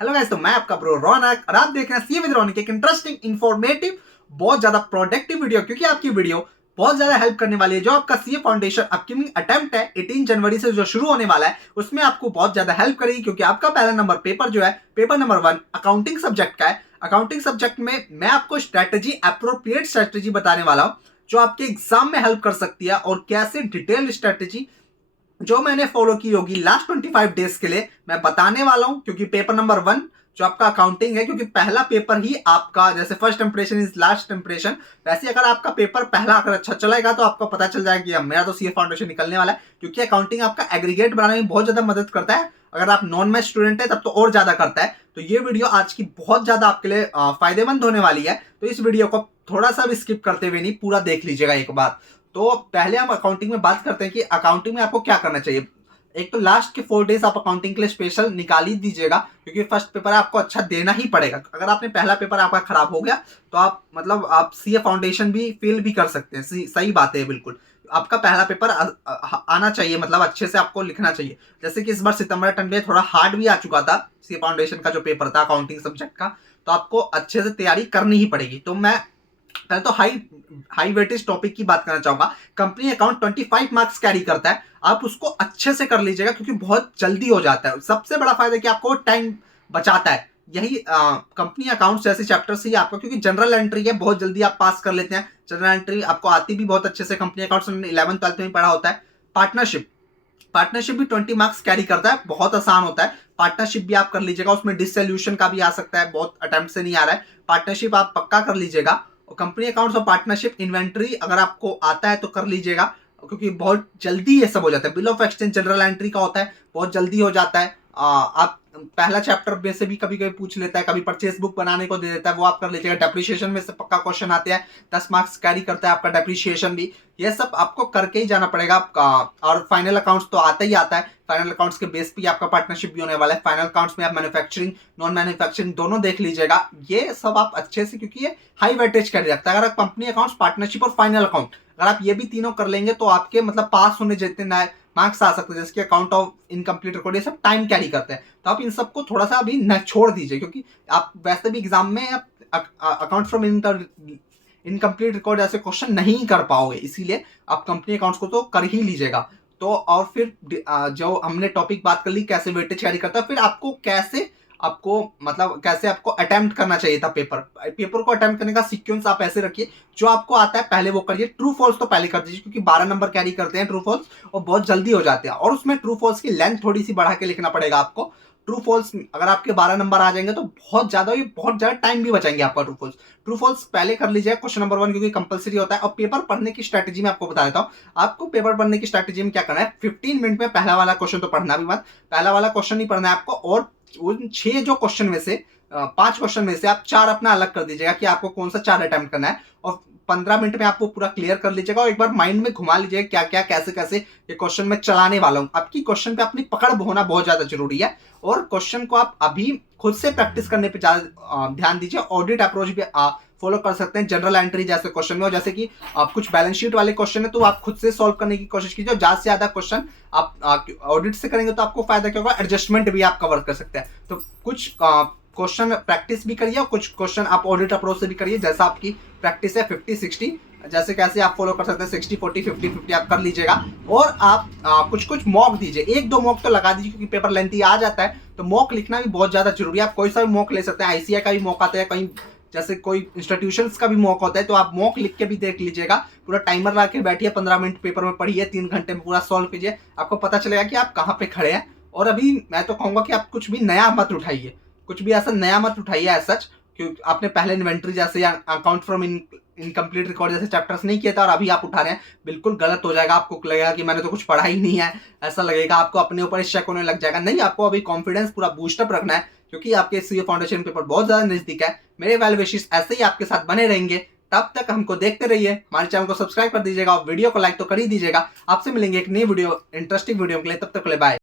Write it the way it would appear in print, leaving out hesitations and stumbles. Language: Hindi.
हेलो गाइस, तो मैं आपका ब्रो रौनक और आप देख रहे हैं सीए विद रौनक, एक इंटरेस्टिंग इंफॉर्मेटिव बहुत ज्यादा प्रोडक्टिव वीडियो, क्योंकि आपकी वीडियो बहुत ज्यादा हेल्प करने वाली है। जो आपका सीए फाउंडेशन अपकमिंग अटेम्प्ट है 18 जनवरी से जो शुरू होने वाला है, उसमें आपको बहुत ज्यादा हेल्प करेगी, क्योंकि आपका पहला नंबर पेपर जो है पेपर नंबर 1 अकाउंटिंग सब्जेक्ट का है। अकाउंटिंग सब्जेक्ट में मैं आपको स्ट्रेटेजी, अप्रोप्रिएट स्ट्रेटेजी बताने वाला हूं जो आपके एग्जाम में हेल्प कर सकती है, और कैसे डिटेल स्ट्रेटेजी जो मैंने फॉलो की होगी लास्ट 25 डेज के लिए मैं बताने वाला हूं। क्योंकि पेपर नंबर 1 जो आपका अकाउंटिंग है, क्योंकि पहला पेपर ही आपका, जैसे first impression is last impression, वैसे अगर आपका पेपर पहला अगर अच्छा चलेगा तो आपको पता चल जाएगा कि मेरा तो सीए फाउंडेशन निकलने वाला है। क्योंकि अकाउंटिंग आपका एग्रीगेट बनाने में बहुत ज्यादा मदद करता है। अगर आप नॉन मैथ स्टूडेंट है तब तो और ज्यादा करता है। तो ये वीडियो आज की बहुत ज्यादा आपके लिए फायदेमंद होने वाली है। तो इस वीडियो को थोड़ा सा भी स्किप करते हुए नहीं, पूरा देख लीजिएगा एक बार। तो पहले हम अकाउंटिंग में बात करते हैं कि अकाउंटिंग में आपको क्या करना चाहिए। एक तो लास्ट के 4 डेज आप अकाउंटिंग के लिए स्पेशल निकाल ही दीजिएगा, क्योंकि फर्स्ट पेपर आपको अच्छा देना ही पड़ेगा। अगर आपने पहला पेपर आपका खराब हो गया तो आप मतलब आप सीए फाउंडेशन भी फेल भी कर सकते हैं। सही बात है, बिल्कुल आपका पहला पेपर आना चाहिए, मतलब अच्छे से आपको लिखना चाहिए। जैसे कि इस बार सितंबर टर्म में थोड़ा हार्ड भी आ चुका था सीए फाउंडेशन का जो पेपर था अकाउंटिंग सब्जेक्ट का, तो आपको अच्छे से तैयारी करनी ही पड़ेगी। तो मैं पहले तो हाई वेटेज टॉपिक की बात करना चाहूंगा। कंपनी अकाउंट 25 मार्क्स कैरी करता है, आप उसको अच्छे से कर लीजिएगा, क्योंकि बहुत जल्दी हो जाता है। सबसे बड़ा फायदा कि आपको टाइम बचाता है। यही कंपनी अकाउंट्स जैसे चैप्टर से ही आपको, क्योंकि जनरल एंट्री है बहुत जल्दी आप पास कर लेते हैं। जनरल एंट्री आपको आती भी बहुत अच्छे से, कंपनी अकाउंट्स 11th-12th में पढ़ा होता है। पार्टनरशिप पार्टनरशिप भी 20 मार्क्स कैरी करता है, बहुत आसान होता है। पार्टनरशिप भी आप कर लीजिएगा, उसमें डिसोल्यूशन का भी आ सकता है, बहुत अटेम्प्ट से नहीं आ रहा है। पार्टनरशिप आप पक्का कर लीजिएगा। और कंपनी अकाउंट्स और पार्टनरशिप इन्वेंट्री अगर आपको आता है तो कर लीजिएगा, क्योंकि बहुत जल्दी ये सब हो जाता है। Bill of exchange general entry का होता है, बहुत जल्दी हो जाता है। आप पहला चैप्टर में से भी कभी कभी पूछ लेता है, कभी परचेस बुक बनाने को दे देता है, वो आप कर लीजिएगा। डेप्रिसिएशन में से पक्का क्वेश्चन आते हैं, 10 मार्क्स कैरी करता है आपका डेप्रिसिएशन भी। ये सब आपको करके ही जाना पड़ेगा आपका। और फाइनल अकाउंट्स तो आता ही आता है। फाइनल अकाउंट्स के बेस पे आपका पार्टनरशिप भी होने वाला है। फाइनल अकाउंट्स में आप मैन्युफैक्चरिंग, नॉन मैन्युफैक्चरिंग दोनों देख लीजिएगा। ये सब आप अच्छे से, क्योंकि ये हाई वेटेज कर रखता है। अगर कंपनी अकाउंट्स, पार्टनरशिप और फाइनल अकाउंट अगर आप ये भी तीनों कर लेंगे तो आपके मतलब पास होने जितने मार्क्स आ सकते हैं, जैसे अकाउंट ऑफ इनकम्प्लीट रिकॉर्ड, ये सब टाइम कैरी करते हैं। तो आप इन सबको थोड़ा सा अभी न छोड़ दीजिए, क्योंकि आप वैसे भी एग्जाम में अकाउंट फ्रॉम इनकम्प्लीट रिकॉर्ड ऐसे क्वेश्चन नहीं कर पाओगे, इसीलिए आप कंपनी अकाउंट्स को तो कर ही लीजिएगा। तो और फिर जो हमने टॉपिक बात कर ली कैसे वेटेज कैरी करता है, फिर आपको कैसे आपको अटेम्प्ट करना चाहिए था पेपर को अटेम्प्ट करने का सीक्वेंस आप ऐसे रखिए। जो आपको आता है पहले वो करिए। ट्रू फॉल्स तो पहले कर दीजिए, क्योंकि 12 नंबर कैरी करते हैं ट्रू फॉल्स, और बहुत जल्दी हो जाते हैं। और उसमें ट्रू फॉल्स की लेंथ थोड़ी सी बढ़ा के लिखना पड़ेगा आपको। ट्रू फॉल्स अगर आपके 12 नंबर आ जाएंगे तो बहुत ज्यादा टाइम भी बचाएंगे आपका। ट्रू फॉल्स पहले कर लीजिए क्वेश्चन नंबर 1, क्योंकि कंपलसरी होता है। और पेपर पढ़ने की स्ट्रेटेजी में आपको बता देता हूँ। आपको पेपर पढ़ने की स्ट्रेटेजी में क्या करना है, 15 मिनट में पहला वाला क्वेश्चन तो पढ़ना भी मत, पहला वाला क्वेश्चन नहीं पढ़ना है आपको। और उन 6 जो क्वेश्चन में से 5 क्वेश्चन में से आप 4 अपना अलग कर दीजिएगा कि आपको कौन सा 4 अटेम्प्ट करना है। और 15 मिनट में आपको पूरा क्लियर कर लीजिएगा, और एक बार माइंड में घुमा लीजिएगा क्या क्या कैसे कैसे ये क्वेश्चन में चलाने वाला हूं। आपकी क्वेश्चन पे अपनी पकड़ होना बहुत ज्यादा जरूरी है, और क्वेश्चन को आप अभी खुद से प्रैक्टिस करने पे ज्यादा ध्यान दीजिए। ऑडिट अप्रोच भी फॉलो कर सकते हैं जनरल एंट्री जैसे क्वेश्चन में। और जैसे कि आप कुछ बैलेंस शीट वाले क्वेश्चन है तो आप खुद से सॉल्व करने की कोशिश कीजिए। ज्यादा से ज्यादा क्वेश्चन आप ऑडिट से करेंगे तो आपको फायदा क्या होगा, एडजस्टमेंट भी आप कवर कर सकते हैं। तो कुछ क्वेश्चन प्रैक्टिस भी करिए, और कुछ क्वेश्चन आप ऑडिट अप्रोच से भी करिए। जैसा आपकी प्रैक्टिस है 50-60, जैसे कैसे आप फॉलो कर सकते हैं 60-40 50-50 आप कर लीजिएगा। और आप कुछ मॉक दीजिए, 1-2 मॉक तो लगा दीजिए, क्योंकि पेपर लेंथी आ जाता है तो मॉक लिखना भी बहुत ज्यादा जरूरी है। आप कोई सा भी मॉक ले सकते हैं, आईसीआई का भी मॉक आता है, कहीं जैसे कोई इंस्टीट्यूशंस का भी मॉक होता है, तो आप मॉक लिख के भी देख लीजिएगा। पूरा टाइमर ला के बैठिए, 15 मिनट पेपर में पढ़िए, 3 घंटे में पूरा सॉल्व कीजिए, आपको पता चलेगा कि आप कहाँ पे खड़े हैं। और अभी मैं तो कहूंगा कि आप कुछ भी नया मत उठाइए, कुछ भी ऐसा नया मत उठाइए एज सच, क्योंकि आपने पहले इन्वेंट्री जैसे या अकाउंट फ्रॉम इनकम्प्लीट रिकॉर्ड जैसे चैप्टर्स नहीं किया था और अभी आप उठा रहे हैं, बिल्कुल गलत हो जाएगा। आपको लगेगा कि मैंने तो कुछ पढ़ा ही नहीं है, ऐसा लगेगा, आपको अपने ऊपर शक होने लग जाएगा। नहीं, आपको अभी कॉन्फिडेंस पूरा बूस्टअप रखना है, क्योंकि आपके सीए फाउंडेशन पेपर बहुत ज्यादा नजदीक है। मेरे वेल विशेस ऐसे ही आपके साथ बने रहेंगे। तब तक हमको देखते रहिए, हमारे चैनल को सब्सक्राइब कर दीजिएगा और वीडियो को लाइक तो कर ही दीजिएगा। आपसे मिलेंगे एक नई वीडियो, इंटरेस्टिंग वीडियो के लिए। तब तक के लिए बाय।